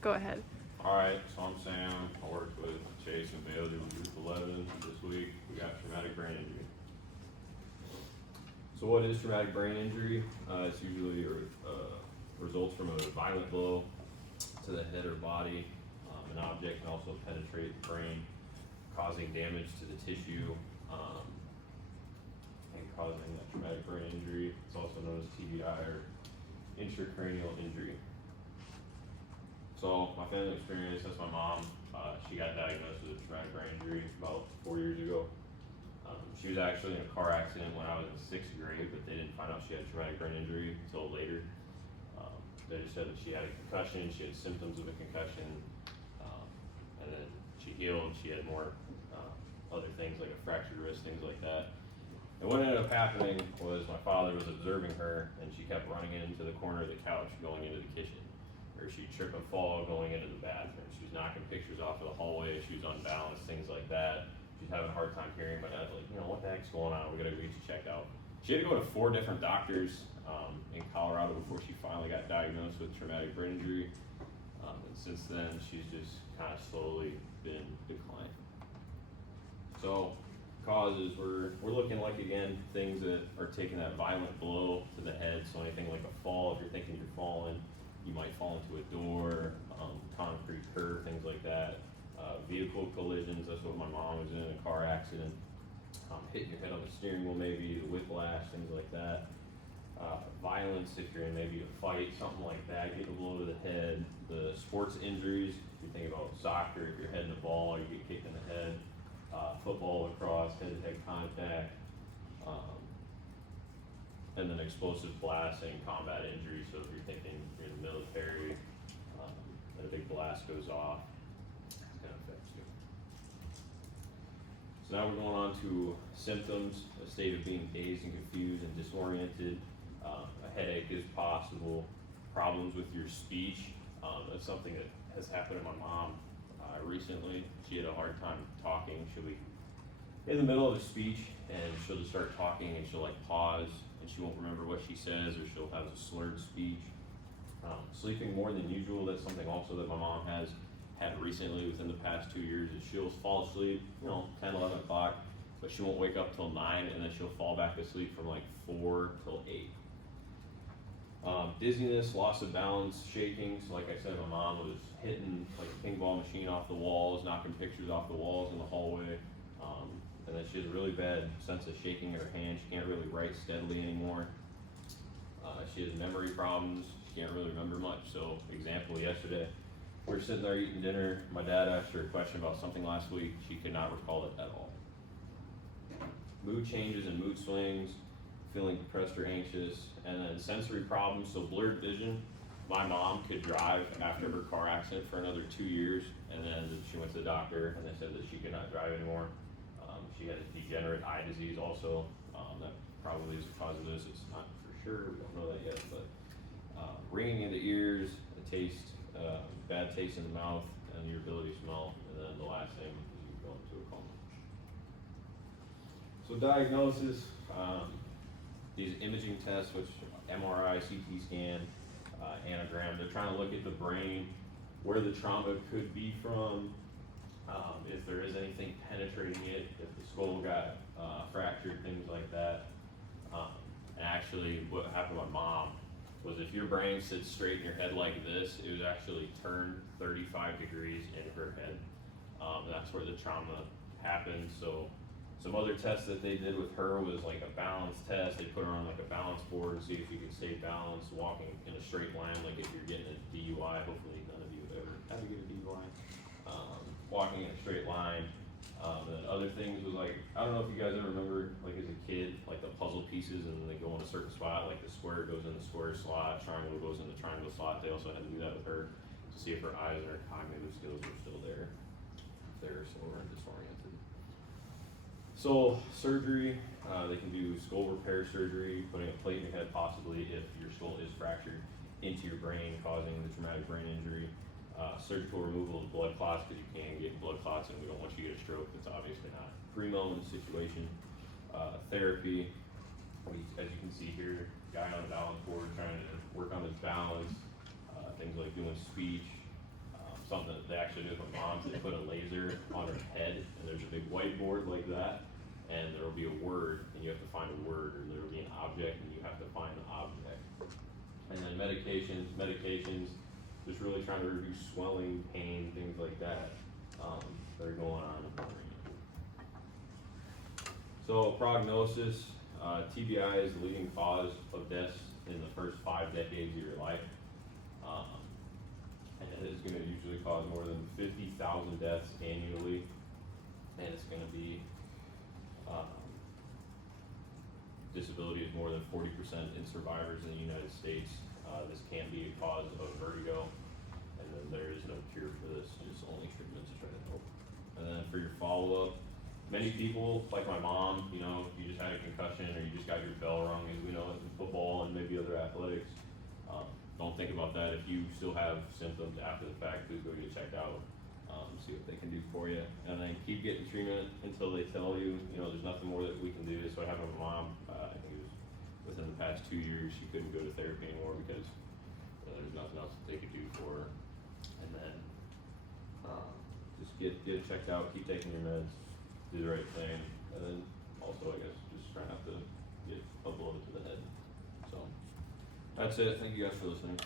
Go ahead. Alright, so I'm Sam. I worked with Chase and Bailey on Group 11. This week we got traumatic brain injury. So what is traumatic brain injury? It's usually results from a violent blow to the head or body. An object can also penetrate the brain, causing damage to the tissue and causing a traumatic brain injury. It's also known as TBI or intracranial injury. So my family experience, that's my mom. She got diagnosed with a traumatic brain injury about 4 years ago. She was actually in a car accident when I was in 6th grade, but they didn't find out she had a traumatic brain injury until later. They just said that she had a concussion, she had symptoms of a concussion, and then she healed. She had more other things like a fractured wrist, things like that. And what ended up happening was my father was observing her, and she kept running into the corner of the couch, going into the kitchen, or she'd trip and fall going into the bathroom. She was knocking pictures off of the hallway, she was unbalanced, things like that. She's having a hard time hearing. My dad's like, what the heck's going on? We gotta get you checked out. She had to go to 4 different doctors in Colorado before she finally got diagnosed with traumatic brain injury. And since then, she's just kind of slowly been declining. So, causes, we're looking like, again, things that are taking that violent blow to the head. So anything like a fall, if you're thinking you're falling, you might fall into a door, concrete curb, things like that. Vehicle collisions, that's what my mom was in a car accident. Hitting your head on the steering wheel maybe, the whiplash, things like that. Violence, if you're in maybe a fight, something like that, getting a blow to the head. The sports injuries, if you think about soccer, if you're heading the ball, you get kicked in the head. Football, lacrosse, head-to-head contact. And then explosive blasts and combat injuries. So if you're thinking you're in the military, and a big blast goes off, it's gonna affect you. So now we're going on to symptoms, a state of being dazed and confused and disoriented. A headache is possible, problems with your speech. That's something that has happened to my mom recently. She had a hard time talking. She'll be in the middle of a speech and she'll just start talking and she'll like pause and she won't remember what she says, or she'll have a slurred speech. Sleeping more than usual, that's something also that my mom has had recently within the past 2 years, is she'll fall asleep, 10, 11 o'clock, but she won't wake up till 9, and then she'll fall back asleep from like 4 till 8. Dizziness, loss of balance, shaking. So like I said, my mom was hitting like a ping ball machine off the walls, knocking pictures off the walls in the hallway. And then she has a really bad sense of shaking in her hand. She can't really write steadily anymore. She has memory problems. She can't really remember much. So example, yesterday, we were sitting there eating dinner. My dad asked her a question about something last week. She could not recall it at all. Mood changes and mood swings, feeling depressed or anxious, and then sensory problems, so blurred vision. My mom could drive after her car accident for another 2 years, and then she went to the doctor and they said that she could not drive anymore. She had a degenerate eye disease also. That probably is the cause of this. It's not for sure, we don't know that yet, but ringing in the ears, a taste, bad taste in the mouth, and your ability to smell, and then the last thing is you go into a coma. So diagnosis, these imaging tests, which MRI, CT scan, anagram, they're trying to look at the brain, where the trauma could be from, if there is anything penetrating it, if the skull got fractured, things like that. And actually what happened to my mom was, if your brain sits straight in your head like this, it was actually turned 35 degrees in her head. That's where the trauma happened. So some other tests that they did with her was like a balance test. They put her on like a balance board to see if you could stay balanced, walking in a straight line, like if you're getting a DUI. Hopefully none of you have ever had to get a DUI. Walking in a straight line. Then other things was like, I don't know if you guys ever remember, like as a kid, like the puzzle pieces and then they go in a certain spot, like the square goes in the square slot, triangle goes in the triangle slot. They also had to do that with her to see if her eyes and her cognitive skills were still there, if they're sore and disoriented. So surgery, they can do skull repair surgery, putting a plate in your head possibly if your skull is fractured into your brain, causing the traumatic brain injury. Surgical removal of blood clots, because you can get blood clots and we don't want you to get a stroke. That's obviously not a primo in the situation. Therapy, as you can see here, guy on a balance board trying to work on his balance, things like doing speech, something that they actually did with my mom. They put a laser on her head, and there's a big whiteboard like that, and there will be a word, and you have to find a word, or there will be an object, and you have to find the object. And then medications, just really trying to reduce swelling, pain, things like that, that are going on in the brain. So prognosis, TBI is the leading cause of deaths in the first 5 decades of your life. And it is gonna usually cause more than 50,000 deaths annually. And it's gonna be, disability is more than 40% in survivors in the United States. This can be a cause of vertigo, and then there is no cure for this, just only treatment to try to help. And then for your follow-up, many people, like my mom, you know, you just had a concussion or you just got your bell rung, as we know it in football and maybe other athletics. Don't think about that. If you still have symptoms after the fact, please go get checked out, see what they can do for you. And then keep getting treatment until they tell you, you know, there's nothing more that we can do. So I have my mom, I think it was within the past 2 years, she couldn't go to therapy anymore because there's nothing else that they could do for her. And then, just get checked out, keep taking your meds, do the right thing, and then also, I guess, just try not to get a bullet to the head. So, that's it. Thank you guys for listening.